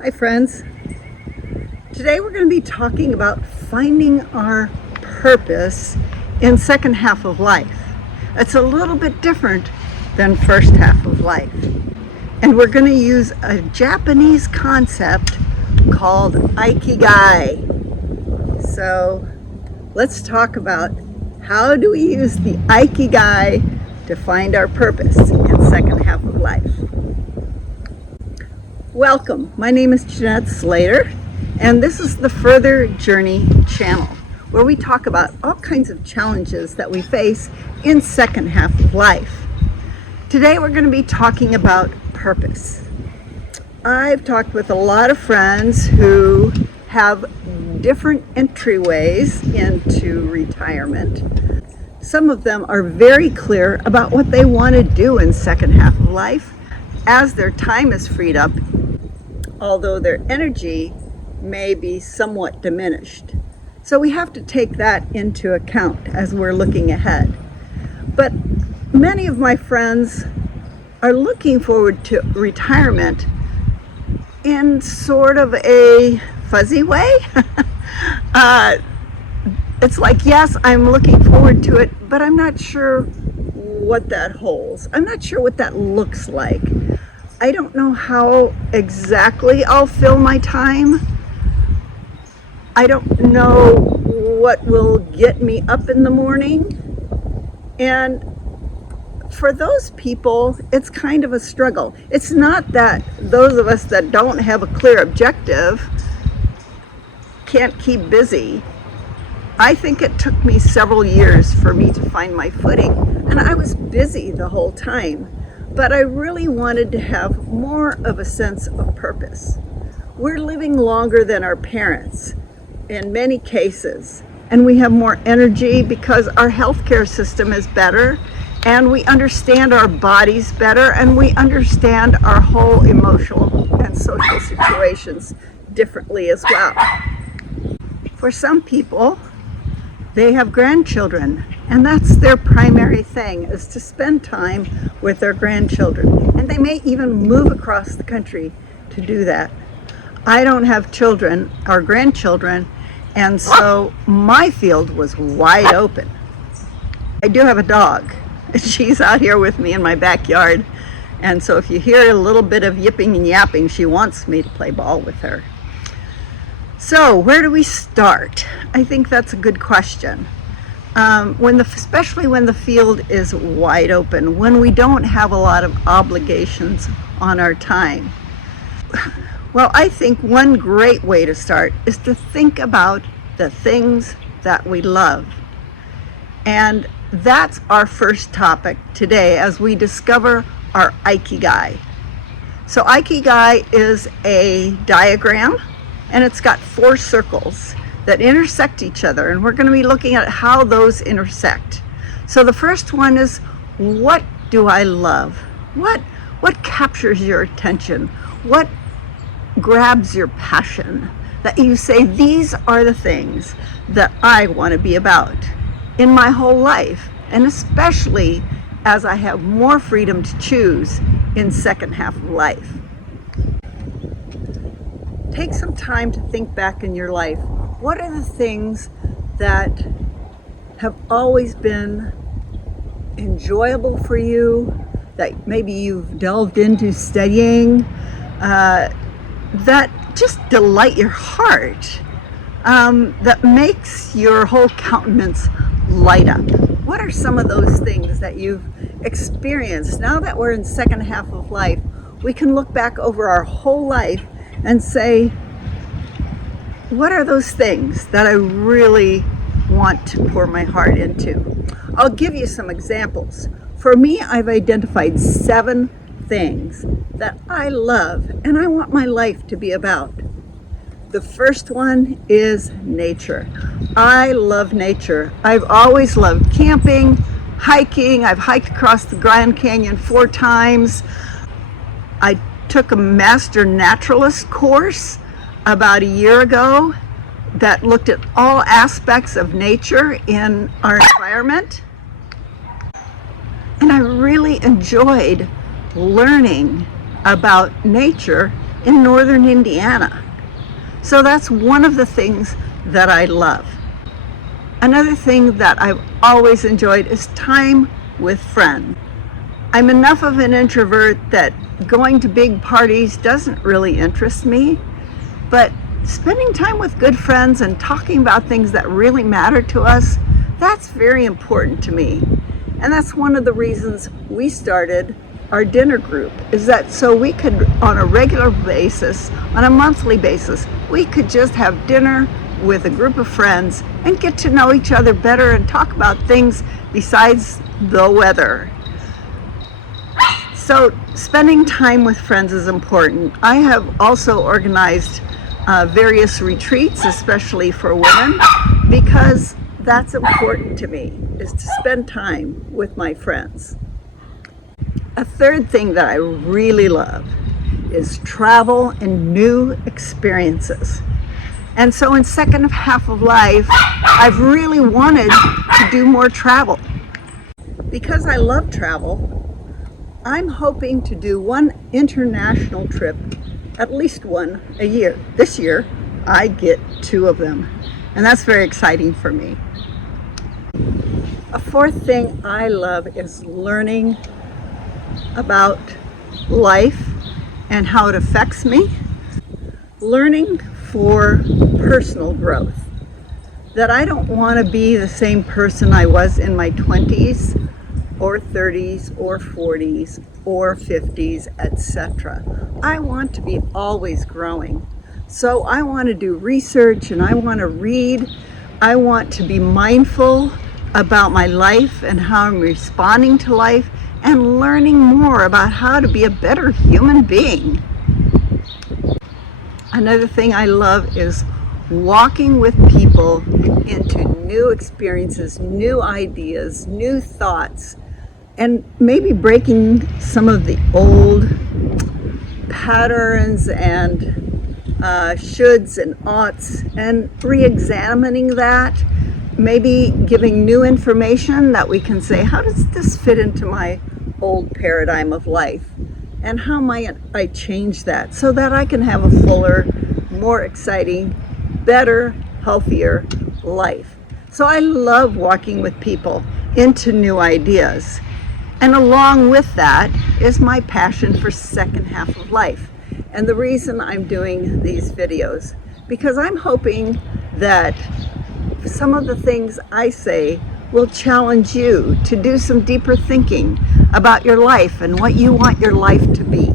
Hi friends. Today we're going to be talking about finding our purpose in second half of life. It's a little bit different than first half of life. And we're going to use a Japanese concept called IKEGAI. So let's talk about how do we use the IKEGAI to find our purpose in second half of life. Welcome, my name is Jeanette Slater, and this is the Further Journey channel, where we talk about all kinds of challenges that we face in second half of life. Today we're going to be talking about purpose. I've talked with a lot of friends who have different entryways into retirement. Some of them are very clear about what they want to do in second half of life as their time is freed up, although their energy may be somewhat diminished. So we have to take that into account as we're looking ahead. But many of my friends are looking forward to retirement in sort of a fuzzy way. It's like, yes, I'm looking forward to it, but I'm not sure what that holds. I'm not sure what that looks like. I don't know how exactly I'll fill my time. I don't know what will get me up in the morning. And for those people, it's kind of a struggle. It's not that those of us that don't have a clear objective can't keep busy. I think it took me several years for me to find my footing, and I was busy the whole time. But I really wanted to have more of a sense of purpose. We're living longer than our parents in many cases, and we have more energy because our healthcare system is better, and we understand our bodies better, and we understand our whole emotional and social situations differently as well. For some people, they have grandchildren, and that's their primary thing, is to spend time with their grandchildren. And they may even move across the country to do that. I don't have children or grandchildren, and so my field was wide open. I do have a dog. She's out here with me in my backyard, and so if you hear a little bit of yipping and yapping, she wants me to play ball with her. So where do we start? I think that's a good question. Especially when the field is wide open, when we don't have a lot of obligations on our time. Well, I think one great way to start is to think about the things that we love. And that's our first topic today as we discover our Ikigai. So Ikigai is a diagram, and it's got 4 circles that intersect each other, and we're going to be looking at how those intersect. So the first one is, what do I love? What captures your attention? What grabs your passion? That you say, these are the things that I want to be about in my whole life, and especially as I have more freedom to choose in second half of life. Take some time to think back in your life. What are the things that have always been enjoyable for you, that maybe you've delved into studying, that just delight your heart, that makes your whole countenance light up? What are some of those things that you've experienced? Now that we're in second half of life, we can look back over our whole life and say, what are those things that I really want to pour my heart into? I'll give you some examples. For me, I've identified 7 things that I love and I want my life to be about. The first one is nature. I love nature. I've always loved camping, hiking. I've hiked across the Grand Canyon 4 times. I took a master naturalist course about a year ago that looked at all aspects of nature in our environment. And I really enjoyed learning about nature in northern Indiana. So that's one of the things that I love. Another thing that I've always enjoyed is time with friends. I'm enough of an introvert that going to big parties doesn't really interest me, but spending time with good friends and talking about things that really matter to us, that's very important to me. And that's one of the reasons we started our dinner group, is that so we could, on a regular basis, on a monthly basis, we could just have dinner with a group of friends and get to know each other better and talk about things besides the weather. So spending time with friends is important. I have also organized various retreats, especially for women, because that's important to me, is to spend time with my friends. A third thing that I really love is travel and new experiences. And so in second half of life, I've really wanted to do more travel. Because I love travel, I'm hoping to do one international trip, at least one a year. This year, I get 2 of them, and that's very exciting for me. A fourth thing I love is learning about life and how it affects me. Learning for personal growth. That I don't want to be the same person I was in my 20s or 30s or 40s or 50s, etc. I want to be always growing. So I want to do research and I want to read. I want to be mindful about my life and how I'm responding to life and learning more about how to be a better human being. Another thing I love is walking with people into new experiences, new ideas, new thoughts, and maybe breaking some of the old patterns and shoulds and oughts and re-examining that, maybe giving new information that we can say, how does this fit into my old paradigm of life? And how might I change that so that I can have a fuller, more exciting, better, healthier life? So I love walking with people into new ideas. And along with that is my passion for second half of life. And the reason I'm doing these videos, because I'm hoping that some of the things I say will challenge you to do some deeper thinking about your life and what you want your life to be.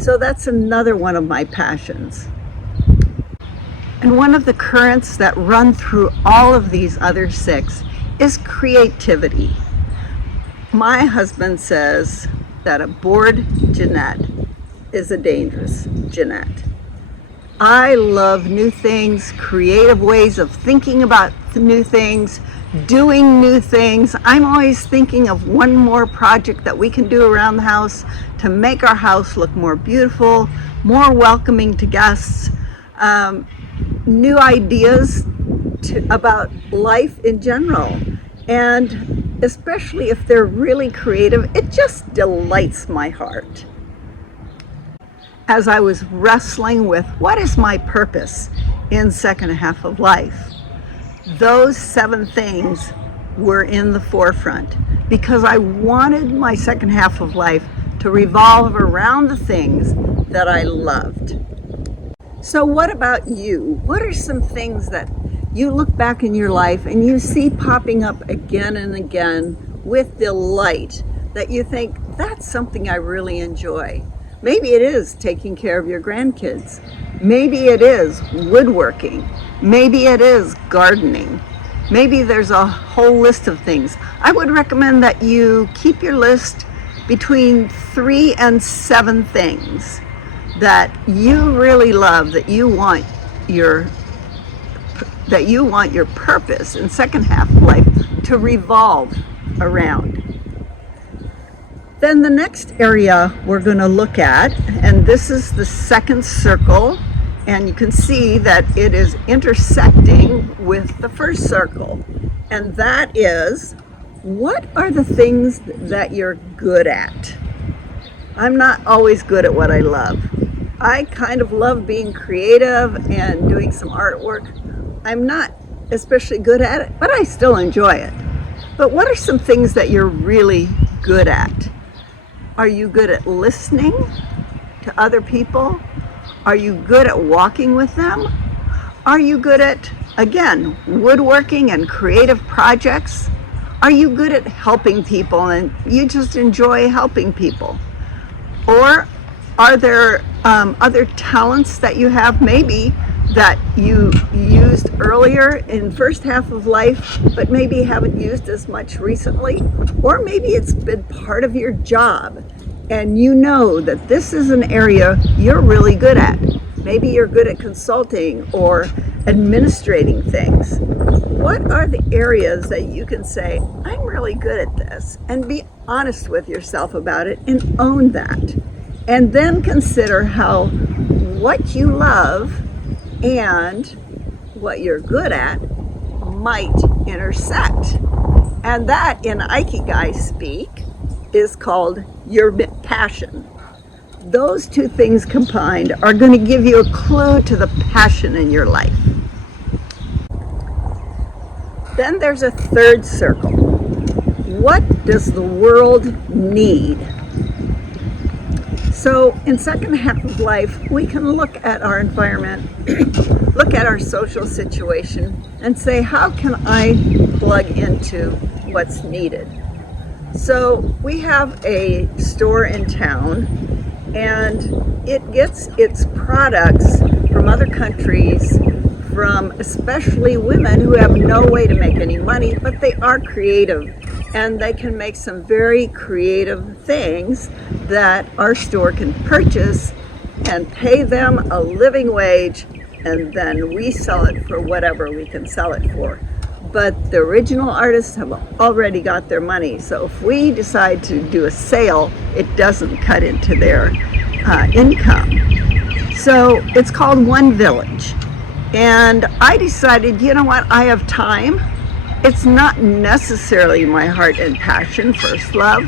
So that's another one of my passions. And one of the currents that run through all of these other 6 is creativity. My husband says that a bored Jeanette is a dangerous Jeanette. I love new things, creative ways of thinking about the new things, doing new things. I'm always thinking of one more project that we can do around the house to make our house look more beautiful, more welcoming to guests, new ideas about life in general. And especially if they're really creative, it just delights my heart. As I was wrestling with what is my purpose in second half of life, those 7 things were in the forefront because I wanted my second half of life to revolve around the things that I loved. So what about you? What are some things that you look back in your life and you see popping up again and again with delight that you think, that's something I really enjoy? Maybe it is taking care of your grandkids. Maybe it is woodworking. Maybe it is gardening. Maybe there's a whole list of things. I would recommend that you keep your list between 3 and 7 things that you really love, that you want your purpose in second half of life to revolve around. Then the next area we're going to look at, and this is the second circle, and you can see that it is intersecting with the first circle, and that is, what are the things that you're good at? I'm not always good at what I love. I kind of love being creative and doing some artwork. I'm not especially good at it, but I still enjoy it. But what are some things that you're really good at? Are you good at listening to other people? Are you good at walking with them? Are you good at, again, woodworking and creative projects? Are you good at helping people and you just enjoy helping people? Or are there other talents that you have maybe that you used earlier in first half of life, but maybe haven't used as much recently? Or maybe it's been part of your job and you know that this is an area you're really good at. Maybe you're good at consulting or administrating things. What are the areas that you can say, I'm really good at this, and be honest with yourself about it and own that? And then consider how what you love and what you're good at might intersect. And that, in IKEGAI speak, is called your passion. Those two things combined are going to give you a clue to the passion in your life. Then there's a third circle. What does the world need? So in second half of life, we can look at our environment, look at our social situation, and say, how can I plug into what's needed? So we have a store in town, and it gets its products from other countries, from especially women who have no way to make any money, but they are creative and they can make some very creative things that our store can purchase and pay them a living wage, and then we sell it for whatever we can sell it for. But the original artists have already got their money, so if we decide to do a sale, it doesn't cut into their income. So it's called One Village. And I decided, you know what, I have time. It's not necessarily my heart and passion, first love,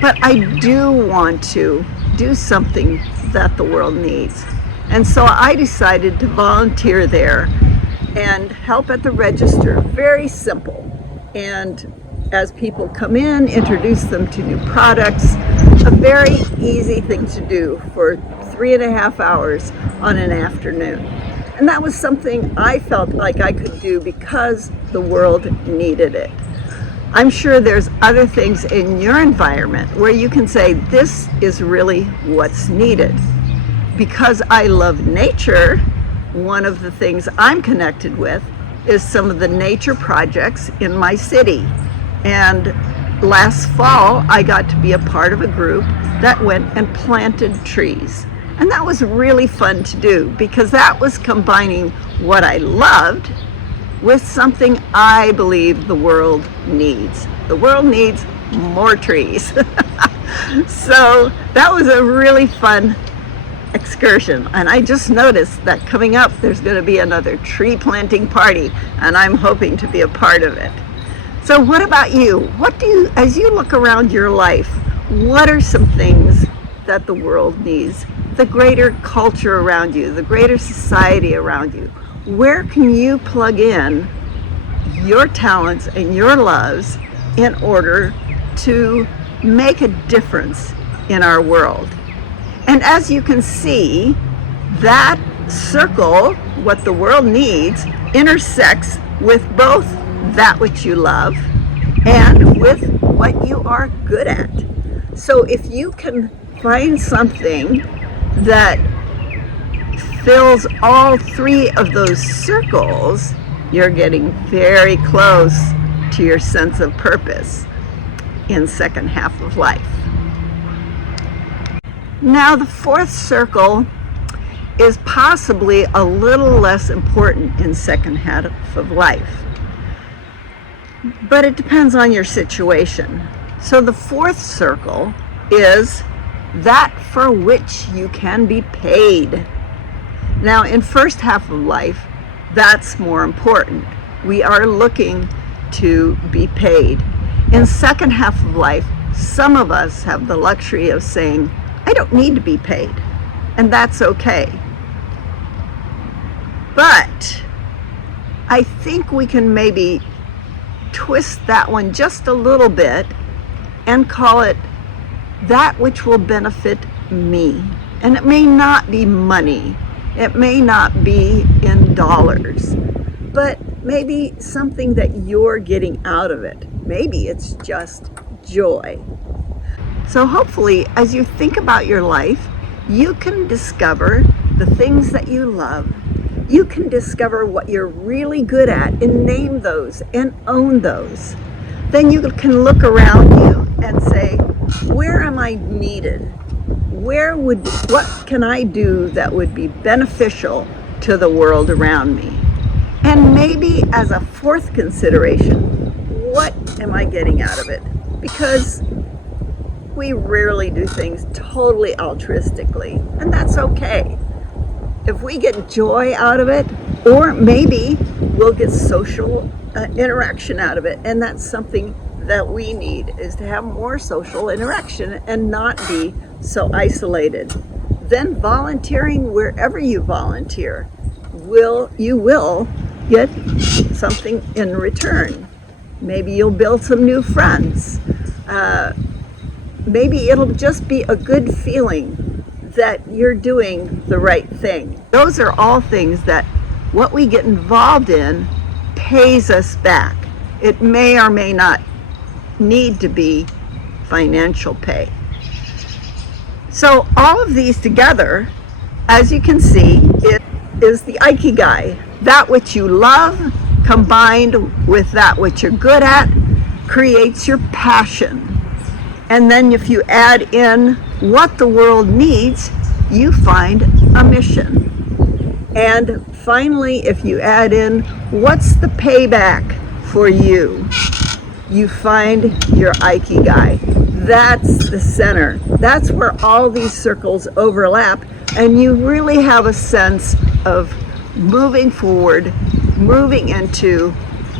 but I do want to do something that the world needs. And so I decided to volunteer there and help at the register. Very simple. And as people come in, introduce them to new products. A very easy thing to do for 3.5 hours on an afternoon. And that was something I felt like I could do because the world needed it. I'm sure there's other things in your environment where you can say, this is really what's needed. Because I love nature, one of the things I'm connected with is some of the nature projects in my city. And last fall, I got to be a part of a group that went and planted trees. And that was really fun to do because that was combining what I loved with something I believe the world needs. The world needs more trees. So that was a really fun excursion. And I just noticed that coming up, there's going to be another tree planting party, and I'm hoping to be a part of it. So what about you? As you look around your life, what are some things that the world needs? The greater culture around you, the greater society around you. Where can you plug in your talents and your loves in order to make a difference in our world? And as you can see, that circle, what the world needs, intersects with both that which you love and with what you are good at. So if you can find something that fills all three of those circles, you're getting very close to your sense of purpose in second half of life. Now the fourth circle is possibly a little less important in second half of life, but it depends on your situation. So the fourth circle is that for which you can be paid. Now in first half of life, that's more important. We are looking to be paid. In second half of life, some of us have the luxury of saying, I don't need to be paid. and that's okay. But I think we can maybe twist that one just a little bit and call it that which will benefit me. And it may not be money, it may not be in dollars, but maybe something that you're getting out of it. Maybe it's just joy. So hopefully, as you think about your life, you can discover the things that you love. You can discover what you're really good at and name those and own those. Then you can look around you and say, where am I needed? What can I do that would be beneficial to the world around me? And maybe as a fourth consideration, what am I getting out of it? Because we rarely do things totally altruistically, and that's okay. If we get joy out of it, or maybe we'll get social interaction out of it, and that's something that we need, is to have more social interaction and not be so isolated. Then volunteering wherever you volunteer, you will get something in return. Maybe you'll build some new friends. Maybe it'll just be a good feeling that you're doing the right thing. Those are all things that what we get involved in pays us back. It may or may not need to be financial pay. So all of these together, as you can see, it is the IKEGAI. That which you love combined with that which you're good at creates your passion. And then if you add in what the world needs, you find a mission. And finally, if you add in what's the payback for you, you find your IKEGAI. That's the center. That's where all these circles overlap, and you really have a sense of moving forward, moving into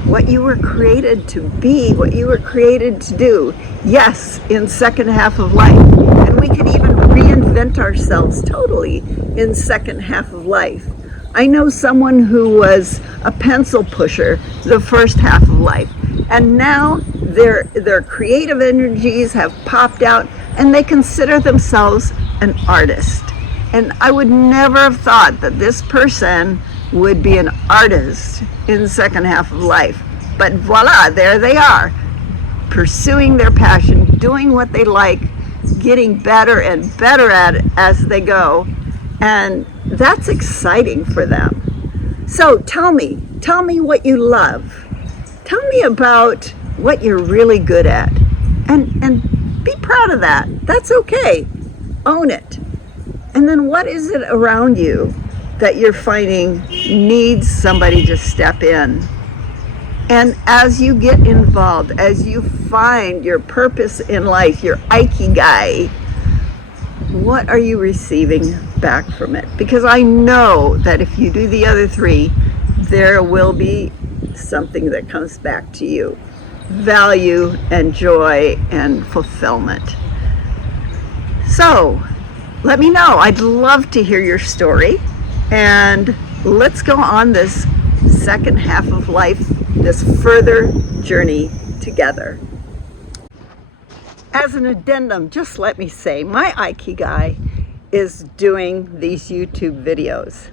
what you were created to be, what you were created to do. Yes, in second half of life. And we can even reinvent ourselves totally in second half of life. I know someone who was a pencil pusher the first half of life, and now their creative energies have popped out and they consider themselves an artist. And I would never have thought that this person would be an artist in the second half of life. But voila, there they are, pursuing their passion, doing what they like, getting better and better at it as they go. And that's exciting for them. So tell me what you love. Tell me about what you're really good at. And be proud of that. That's okay. Own it. And then what is it around you that you're finding needs somebody to step in? And as you get involved, as you find your purpose in life, your IKEGAI, what are you receiving back from it? Because I know that if you do the other three, there will be something that comes back to you. Value and joy and fulfillment. So, let me know. I'd love to hear your story. And let's go on this second half of life, this further journey together. As an addendum, just let me say, my IKEGAI is doing these YouTube videos.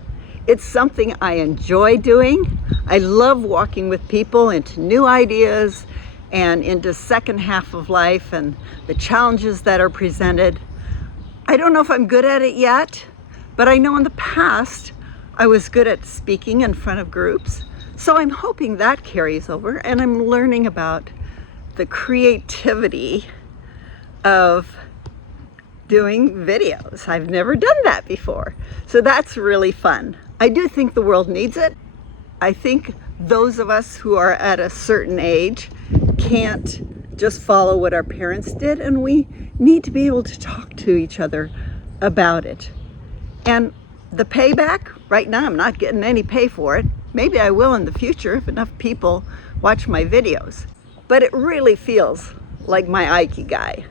It's something I enjoy doing. I love walking with people into new ideas and into second half of life and the challenges that are presented. I don't know if I'm good at it yet, but I know in the past I was good at speaking in front of groups. So I'm hoping that carries over, and I'm learning about the creativity of doing videos. I've never done that before. So that's really fun. I do think the world needs it. I think those of us who are at a certain age can't just follow what our parents did, and we need to be able to talk to each other about it. And the payback, right now I'm not getting any pay for it. Maybe I will in the future if enough people watch my videos. But it really feels like my IKEGAI.